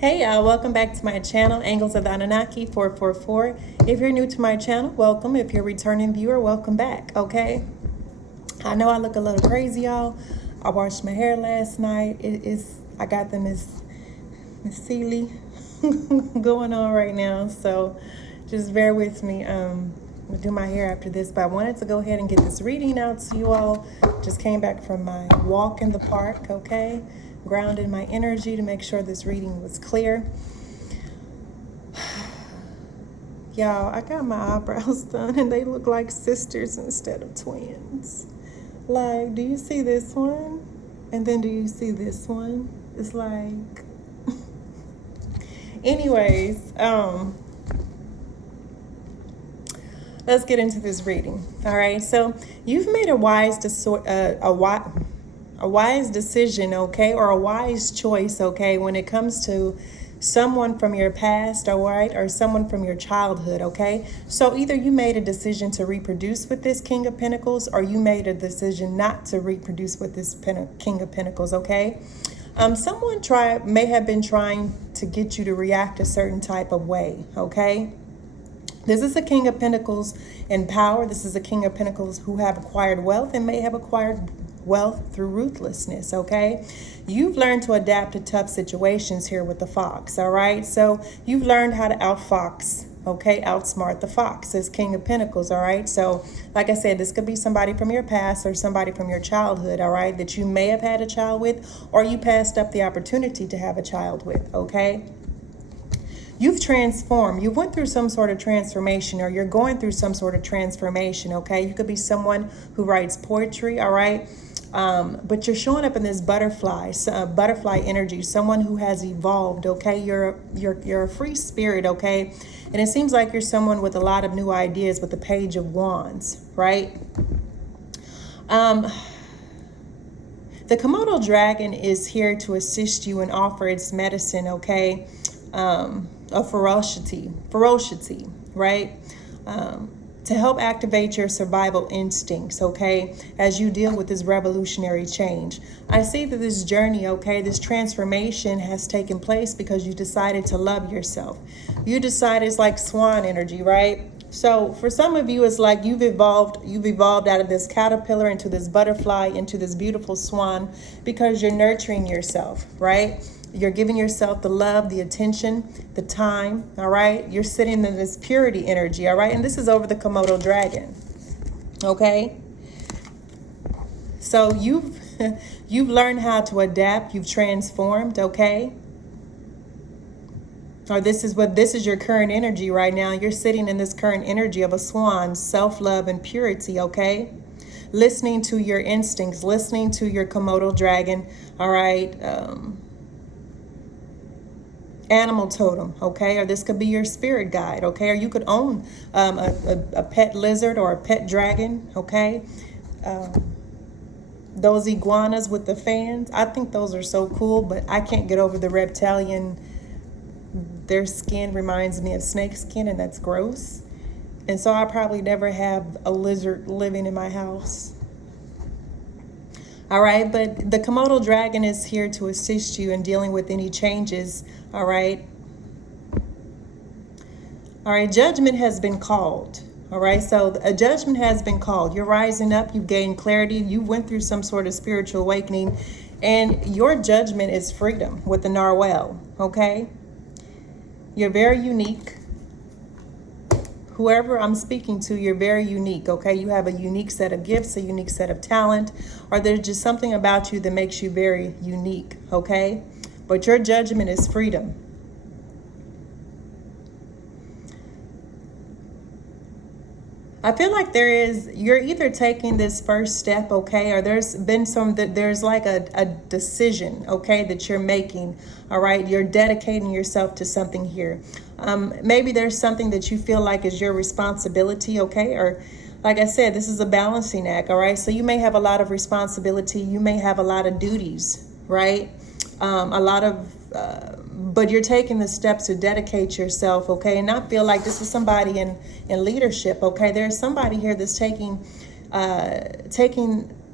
Hey y'all, welcome back to my channel, Angles of the Anunnaki 444. If you're new to my channel, welcome. If you're a returning viewer, welcome back, okay? I know I look a little crazy, y'all. I washed my hair last night. I got the Miss Sealy going on right now, so just bear with me. We'll do my hair after this, but I wanted to go ahead and get this reading out to you all. Just came back from my walk in the park, okay? Grounded my energy to make sure this reading was clear. Y'all, I got my eyebrows done and they look like sisters instead of twins. Like, do you see this one? And then do you see this one? It's like, anyways, let's get into this reading. All right, so you've made a wise decision, okay, or a wise choice, okay, when it comes to someone from your past, all right, or someone from your childhood, okay? So either you made a decision to reproduce with this King of Pentacles, or you made a decision not to reproduce with this King of Pentacles, okay? Someone may have been trying to get you to react a certain type of way, okay? This is a King of Pentacles in power. This is a King of Pentacles who have acquired wealth and may have acquired wealth through ruthlessness, okay? You've learned to adapt to tough situations here with the fox, all right? So you've learned how to outfox, okay? Outsmart the fox as King of Pentacles, all right? So like I said, this could be somebody from your past or somebody from your childhood, all right? That you may have had a child with, or you passed up the opportunity to have a child with, okay? You've transformed. You went through some sort of transformation, or you're going through some sort of transformation, okay? You could be someone who writes poetry, all right? But you're showing up in this butterfly energy, someone who has evolved, okay? You're a free spirit, okay? And it seems like you're someone with a lot of new ideas with the Page of Wands, right? The Komodo dragon is here to assist you and offer its medicine, okay? Of ferocity, right? To help activate your survival instincts, okay, as you deal with this revolutionary change. I see that this journey, okay, this transformation has taken place because you decided to love yourself. You decided, it's like swan energy, right? So for some of you, it's like you've evolved out of this caterpillar into this butterfly, into this beautiful swan, because you're nurturing yourself, right? You're giving yourself the love, the attention, the time, all right? You're sitting in this purity energy, all right? And this is over the Komodo dragon, okay? So you've learned how to adapt, you've transformed, okay? Or this is your current energy right now. You're sitting in this current energy of a swan, self-love and purity, okay? Listening to your instincts, listening to your Komodo dragon, all right? Animal totem, okay? Or this could be your spirit guide, okay? Or you could own a pet lizard or a pet dragon, okay? Those iguanas with the fans, I think those are so cool, but I can't get over the reptilian. Their skin reminds me of snake skin, and that's gross. And so I probably never have a lizard living in my house. All right, but the Komodo dragon is here to assist you in dealing with any changes, all right? All right, judgment has been called, all right? So a judgment has been called. You're rising up, you've gained clarity, you went through some sort of spiritual awakening, and your judgment is freedom with the Narwhal, okay? You're very unique. Whoever I'm speaking to, you're very unique, okay? You have a unique set of gifts, a unique set of talent, or there's just something about you that makes you very unique, okay? But your judgment is freedom. I feel like you're either taking this first step, okay, or there's like a decision, okay, that you're making, all right? You're dedicating yourself to something here. Maybe there's something that you feel like is your responsibility, okay? Or like I said, this is a balancing act, all right? So you may have a lot of responsibility. You may have a lot of duties, right? But you're taking the steps to dedicate yourself, okay? And not feel like this is somebody in leadership, okay? There's somebody here that's taking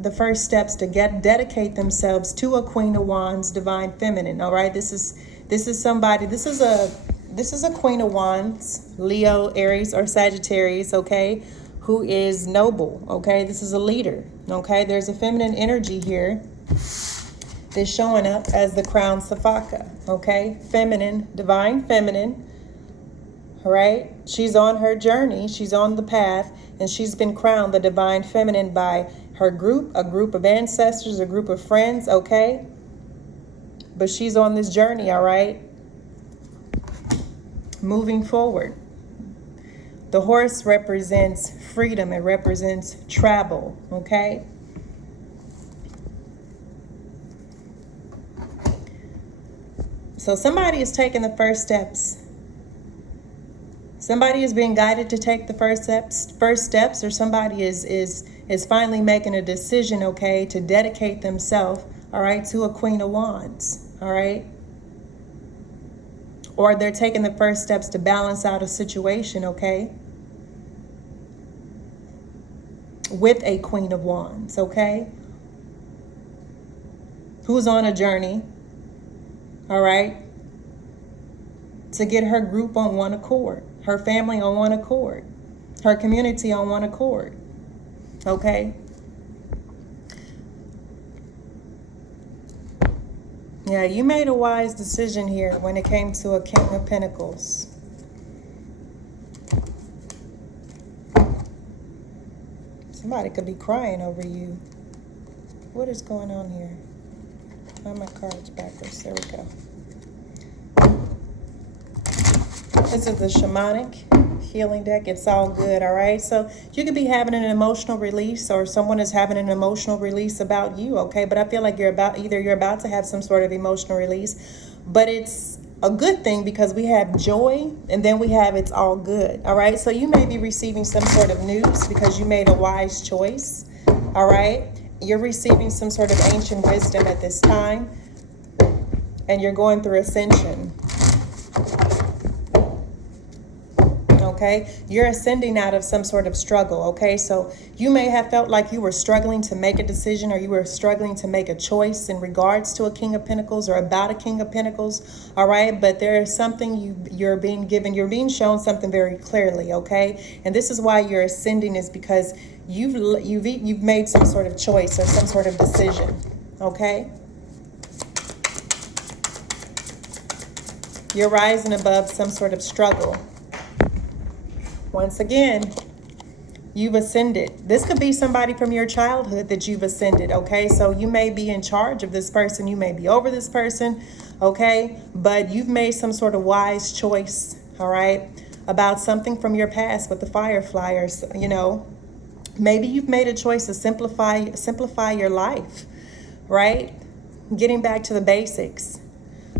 the first steps to dedicate themselves to a Queen of Wands, divine feminine. All right, this is somebody. This is a Queen of Wands, Leo, Aries, or Sagittarius. Okay, who is noble. Okay, this is a leader. Okay, there's a feminine energy here that's showing up as the crown Safaka. Okay, feminine, divine feminine. All right, she's on her journey, she's on the path, and she's been crowned the divine feminine by her group, a group of ancestors, a group of friends. Okay, but she's on this journey. All right, moving forward. The horse represents freedom, it represents travel. Okay, so somebody is taking the first steps. Somebody is being guided to take the first steps, or somebody is finally making a decision, okay, to dedicate themselves, all right, to a Queen of Wands, all right? Or they're taking the first steps to balance out a situation, okay, with a Queen of Wands, okay, who's on a journey, all right, to get her group on one accord, her family on one accord, her community on one accord. Okay? Yeah, you made a wise decision here when it came to a King of Pentacles. Somebody could be crying over you. What is going on here? Oh, my cards backwards. There we go. This is the shamanic healing deck. It's all good, all right? So you could be having an emotional release, or someone is having an emotional release about you, okay? But I feel like you're about to have some sort of emotional release, but it's a good thing because we have joy, and then we have it's all good, all right? So you may be receiving some sort of news because you made a wise choice, all right? You're receiving some sort of ancient wisdom at this time, and you're going through ascension. Okay, you're ascending out of some sort of struggle. Okay, so you may have felt like you were struggling to make a decision, or you were struggling to make a choice in regards to a King of Pentacles or about a King of Pentacles. All right, but there is something you're being given, you're being shown something very clearly. Okay, and this is why you're ascending, is because you've made some sort of choice or some sort of decision. Okay, you're rising above some sort of struggle. Once again, you've ascended. This could be somebody from your childhood that you've ascended, okay? So you may be in charge of this person. You may be over this person, okay? But you've made some sort of wise choice, all right, about something from your past with the Firefly, or, you know, maybe you've made a choice to simplify your life, right? Getting back to the basics.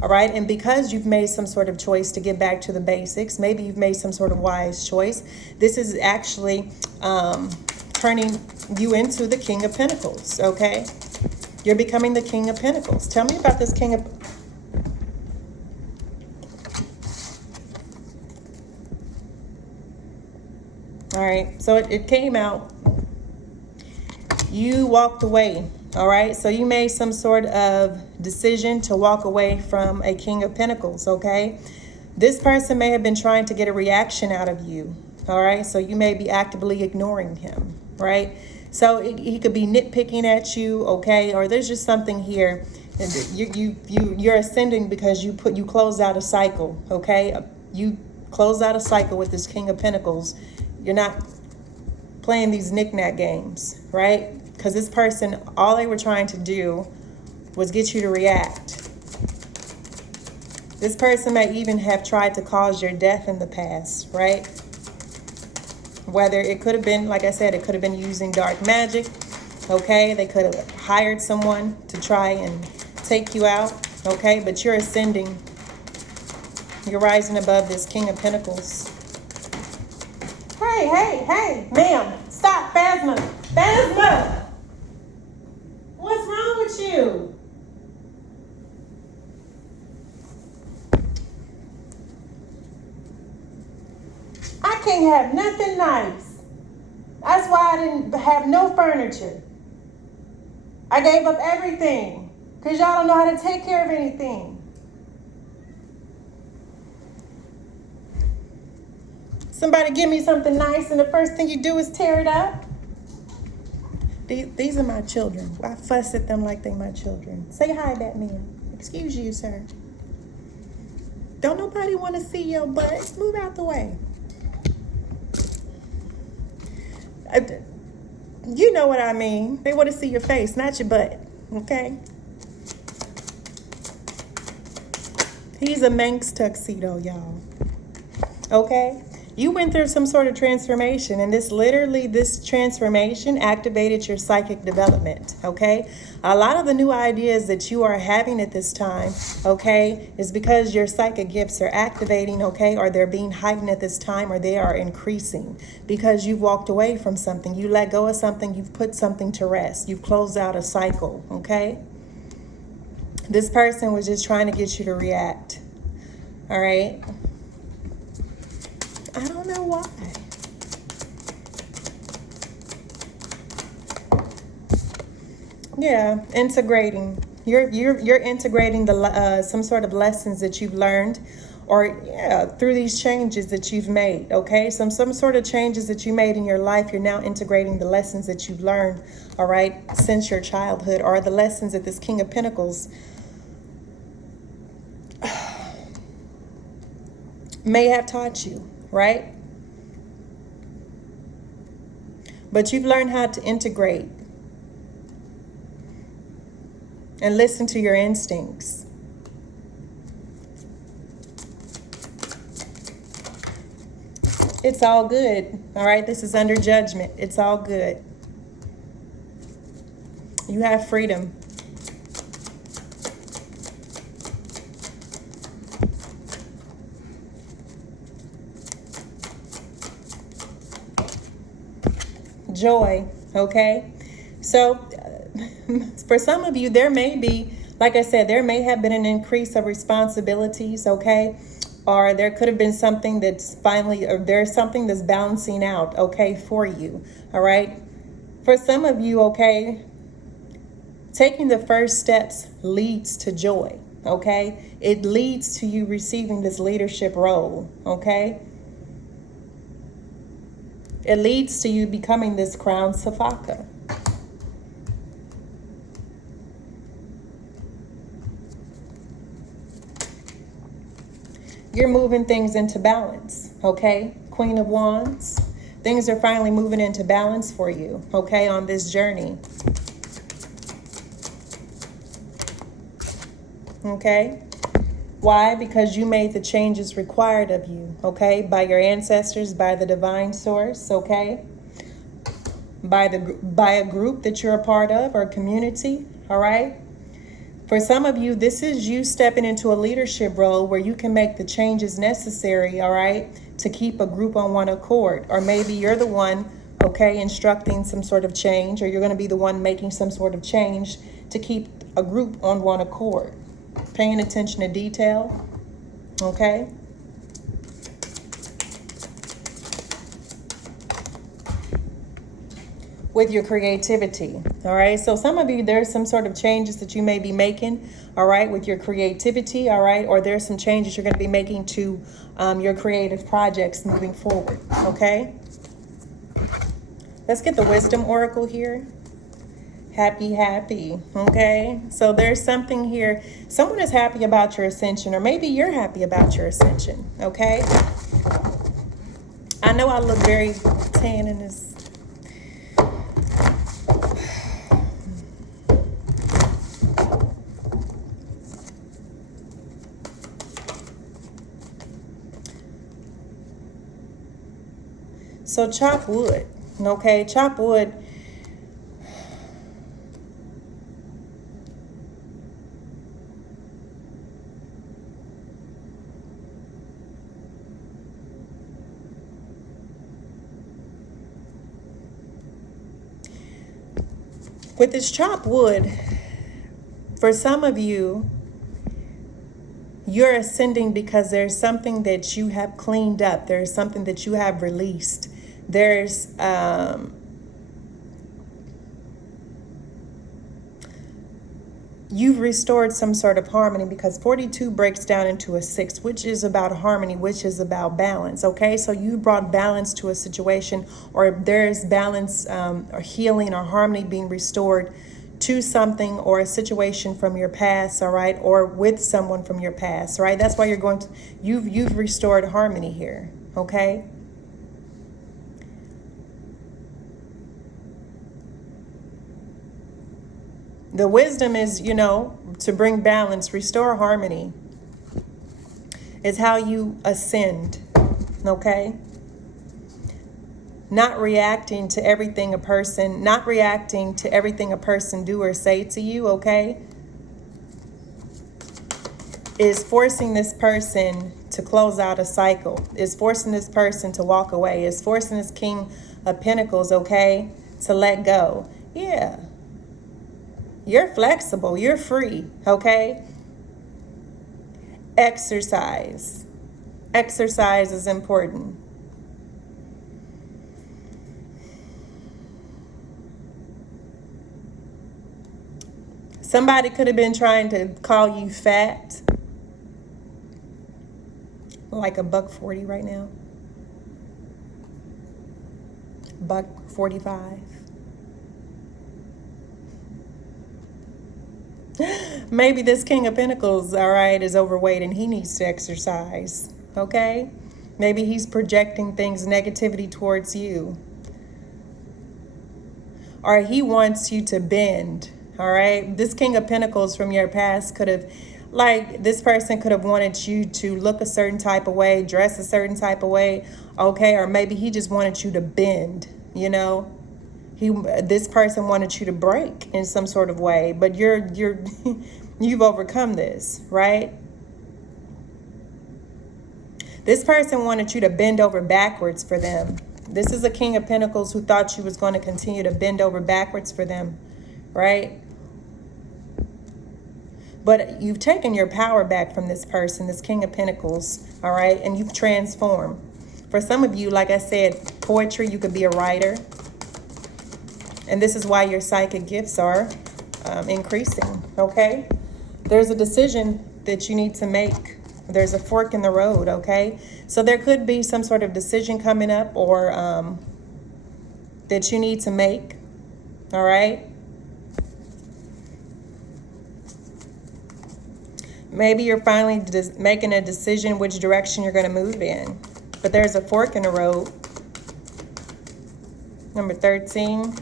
All right, and because you've made some sort of choice to get back to the basics, maybe you've made some sort of wise choice. This is actually turning you into the King of Pentacles, okay? You're becoming the King of Pentacles. Tell me about this King of... All right, so it came out. You walked away. All right, so you made some sort of decision to walk away from a King of Pentacles, okay? This person may have been trying to get a reaction out of you, all right? So you may be actively ignoring him, right? So he could be nitpicking at you, okay? Or there's just something here. You're ascending because you closed out a cycle, okay? You closed out a cycle with this King of Pentacles. You're not playing these knick-knack games, right? Because this person, all they were trying to do was get you to react. This person may even have tried to cause your death in the past, right? Whether it could have been, like I said, it could have been using dark magic, okay? They could have hired someone to try and take you out, okay? But you're ascending. You're rising above this King of Pentacles. Hey, ma'am, stop, Phasma. What's wrong with you? I can't have nothing nice. That's why I didn't have no furniture. I gave up everything because y'all don't know how to take care of anything. Somebody give me something nice and the first thing you do is tear it up. These are my children. I fuss at them like they my children. Say hi, Batman. Excuse you, sir. Don't nobody want to see your butt. Move out the way. You know what I mean. They want to see your face, not your butt. Okay? He's a Manx tuxedo, y'all. Okay? You went through some sort of transformation, and this transformation activated your psychic development, okay? A lot of the new ideas that you are having at this time, okay, is because your psychic gifts are activating, okay, or they're being heightened at this time, or they are increasing because you've walked away from something. You let go of something. You've put something to rest. You've closed out a cycle, okay? This person was just trying to get you to react, all right? I don't know why. Yeah, integrating. You're integrating the some sort of lessons that you've learned, or through these changes that you've made. Okay, some sort of changes that you made in your life. You're now integrating the lessons that you've learned. All right, since your childhood, or the lessons that this King of Pentacles may have taught you. Right? But you've learned how to integrate and listen to your instincts. It's all good. All right? This is under judgment. It's all good. You have freedom. Joy, okay? So for some of you, there may be, like I said, there may have been an increase of responsibilities, okay? Or there could have been something that's finally, or there's something that's balancing out, okay, for you, all right? For some of you, okay, taking the first steps leads to joy, okay? It leads to you receiving this leadership role, okay? It leads to you becoming this crown Safaka. You're moving things into balance, okay? Queen of Wands. Things are finally moving into balance for you, okay, on this journey. Okay? Why? Because you made the changes required of you, okay? By your ancestors, by the divine source, okay? By a group that you're a part of, or community, all right? For some of you, this is you stepping into a leadership role where you can make the changes necessary, all right, to keep a group on one accord. Or maybe you're the one, okay, instructing some sort of change, or you're going to be the one making some sort of change to keep a group on one accord. Paying attention to detail, okay? With your creativity, all right? So some of you, there's some sort of changes that you may be making, all right, with your creativity, all right? Or there's some changes you're going to be making to your creative projects moving forward, okay? Let's get the Wisdom Oracle here. Happy, okay? So there's something here. Someone is happy about your ascension, or maybe you're happy about your ascension, okay? I know I look very tan in this. So chop wood, okay? Chop wood. With this chopped wood, for some of you, you're ascending because there's something that you have cleaned up. There's something that you have released. There's you've restored some sort of harmony, because 42 breaks down into a 6, which is about harmony, which is about balance. Okay, so you brought balance to a situation, or there's balance or healing or harmony being restored to something or a situation from your past, all right, or with someone from your past, right? That's why you're going to, you've restored harmony here, okay? The wisdom is, you know, to bring balance, restore harmony, is how you ascend, okay? Not reacting to everything a person do or say to you, okay? Is forcing this person to close out a cycle, is forcing this person to walk away, is forcing this King of Pentacles, okay, to let go. Yeah. You're flexible. You're free, okay? Exercise. Exercise is important. Somebody could have been trying to call you fat. Like a $140 right now. $145. Maybe this King of Pentacles, all right, is overweight and he needs to exercise, okay? Maybe he's projecting things, negativity towards you. Or he wants you to bend, all right? This King of Pentacles from your past could have, like, this person could have wanted you to look a certain type of way, dress a certain type of way, okay? Or maybe he just wanted you to bend, you know? This person wanted you to break in some sort of way, but you've overcome this, right? This person wanted you to bend over backwards for them. This is a King of Pentacles who thought you was going to continue to bend over backwards for them, right? But you've taken your power back from this person, this King of Pentacles, all right? And you've transformed. For some of you, like I said, poetry, you could be a writer. And this is why your psychic gifts are increasing, okay? There's a decision that you need to make. There's a fork in the road, okay? So there could be some sort of decision coming up or that you need to make, all right? Maybe you're finally making a decision which direction you're going to move in. But there's a fork in the road. Number 13.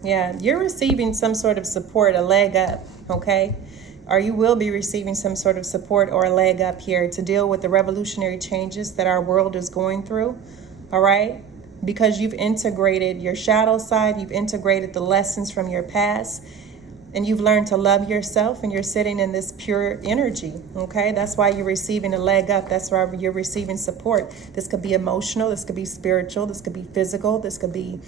Yeah, you're receiving some sort of support, a leg up, okay? Or you will be receiving some sort of support or a leg up here to deal with the revolutionary changes that our world is going through, all right? Because you've integrated your shadow side, you've integrated the lessons from your past, and you've learned to love yourself, and you're sitting in this pure energy, okay? That's why you're receiving a leg up. That's why you're receiving support. This could be emotional, this could be spiritual, this could be physical, this could be...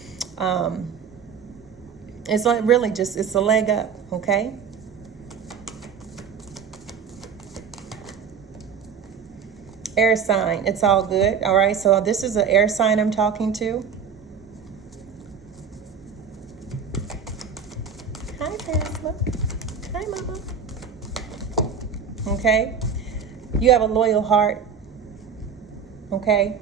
it's like really just, it's a leg up, okay? Air sign, it's all good, all right? So this is an air sign I'm talking to. Hi, Tesla. Hi, Mama. Okay? You have a loyal heart, okay?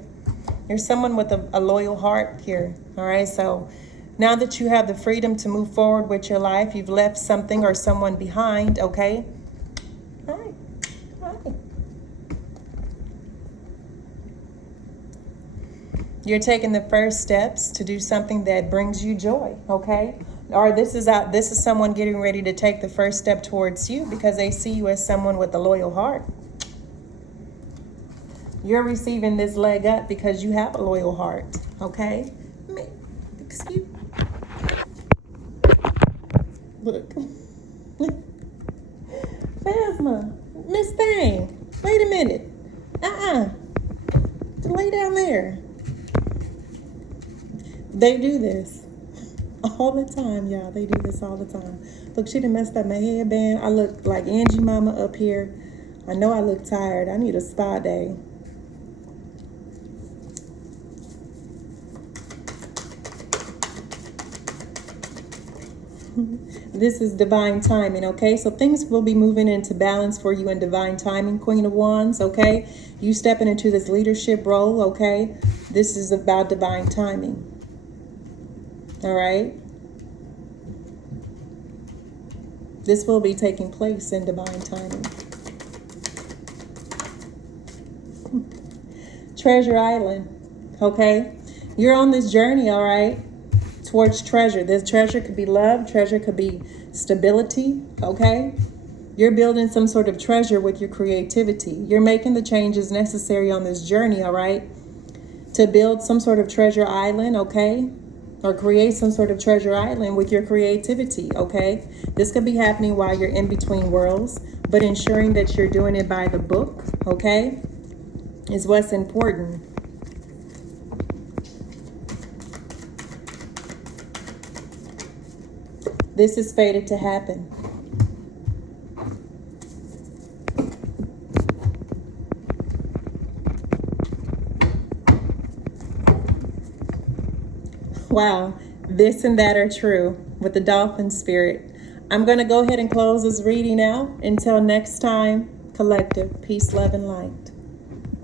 You're someone with a loyal heart here, all right? So now that you have the freedom to move forward with your life, you've left something or someone behind, okay? Hi. Hi. You're taking the first steps to do something that brings you joy, okay? Or this is someone getting ready to take the first step towards you because they see you as someone with a loyal heart. You're receiving this leg up because you have a loyal heart, okay? Excuse me. Look. Phasma. Miss Thing. Wait a minute. Lay down there. They do this all the time, y'all. They do this all the time. Look, she done messed up my headband. I look like Angie Mama up here. I know I look tired. I need a spa day. This is divine timing, okay? So things will be moving into balance for you in divine timing, Queen of Wands, okay? You stepping into this leadership role, okay? This is about divine timing. All right? This will be taking place in divine timing. Treasure Island, okay? You're on this journey, all right, towards treasure. This treasure could be love. Treasure could be stability, okay? You're building some sort of treasure with your creativity. You're making the changes necessary on this journey, all right, to build some sort of treasure island, okay? Or create some sort of treasure island with your creativity, okay? This could be happening while you're in between worlds, but ensuring that you're doing it by the book, okay, is what's important. This is fated to happen. Wow, this and that are true with the dolphin spirit. I'm going to go ahead and close this reading out. Until next time, collective, peace, love, and light.